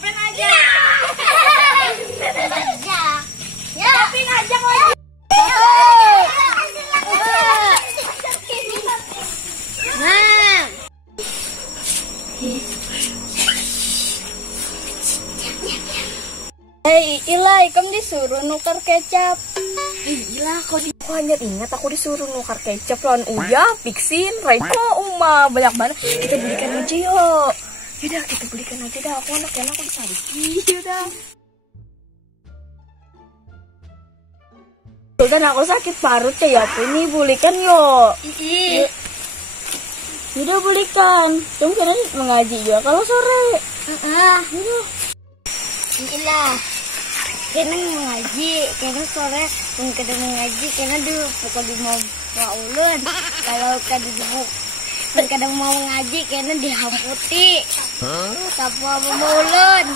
Siapin aja. Siapin aja kok. Nah. Hei, Ilai, kamu disuruh nukar kecap. Gila, kok hanya ingat aku disuruh nukar kecap lawan Uya, Pixin, Raiko, Uma, banyak banget. Kita belikan aja yuk. Yaudah, kita belikan aja dah. Aku anak-anak aku dicari. Yaudah. Sultan, aku sakit parut ya. Ini belikan yuk. Udah belikan. Kamu kira mengaji juga kalau sore. Gila. Kena mengaji, kena sore kada mengaji, kena dulu pukul di mau ulun. Kalau kada dibuk, kadang mau ngaji, kena dihamputi. Apa mau ulun?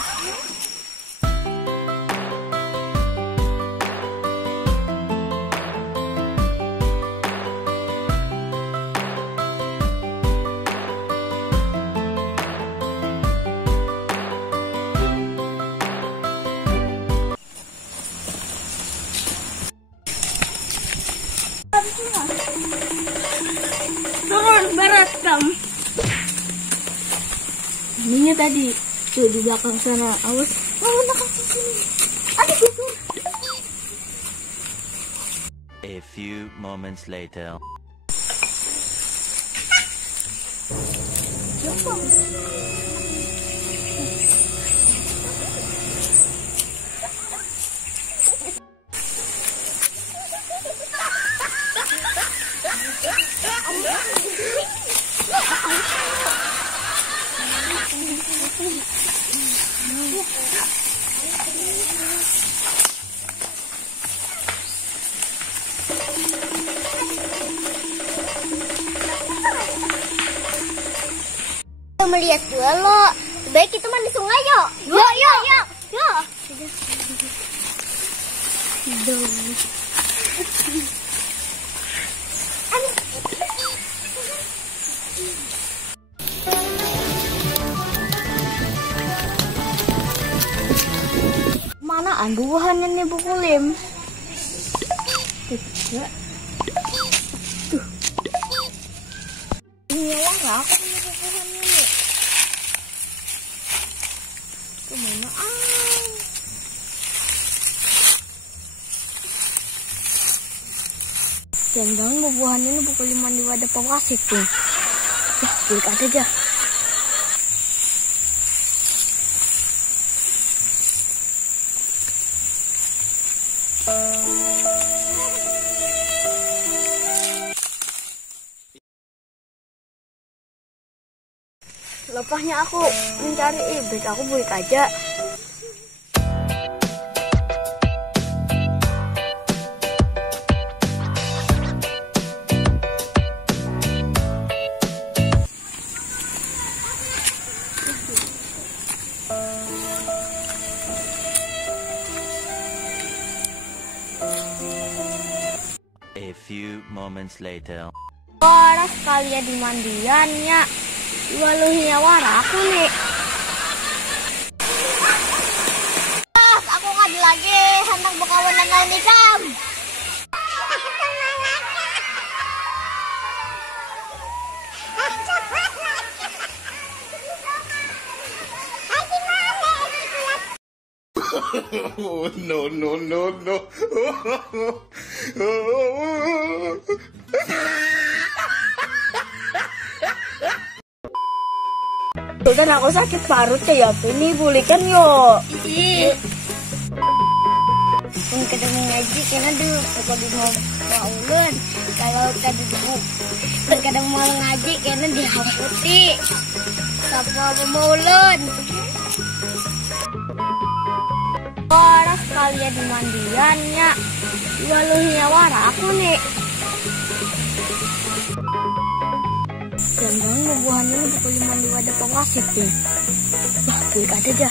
Turun, berat kamu. Ininya tadi. Tuh di belakang sana. Awas. Belakang sini. Aduh, gitu. A few moments later. Melihat dulu. Baik kita mandi sungai yuk. Yuk. Manaan buahannya nih Bu Kulim? Tidak. Tuh. Ini lah aku punya buahannya nih. Kemana? Jangan buahannya ini Bu Kulim mandi wadah pawasit tuh. Ya, balik aja. Lepasnya aku mencari ibrik, aku buik aja. A few moments later. Waras kalian di mandiannya. Waluhinya waraku nih. Aku ngadi lagi hendak berkawanan lain ikam. Oh, no. Sultan, aku sakit parut ya. Ini bulikan yuk. Kada mengaji kena dulu pukul di mau ulun. Kalau kada dibuk, kadang mau ngaji kena dihamputi. Apa mau ulun? Waras kalian di mandiannya. Waluhinya waraku nih. Jangan buahannya ini Bu Kulim mandi wadah pawasit tuh. Ya, balik aja.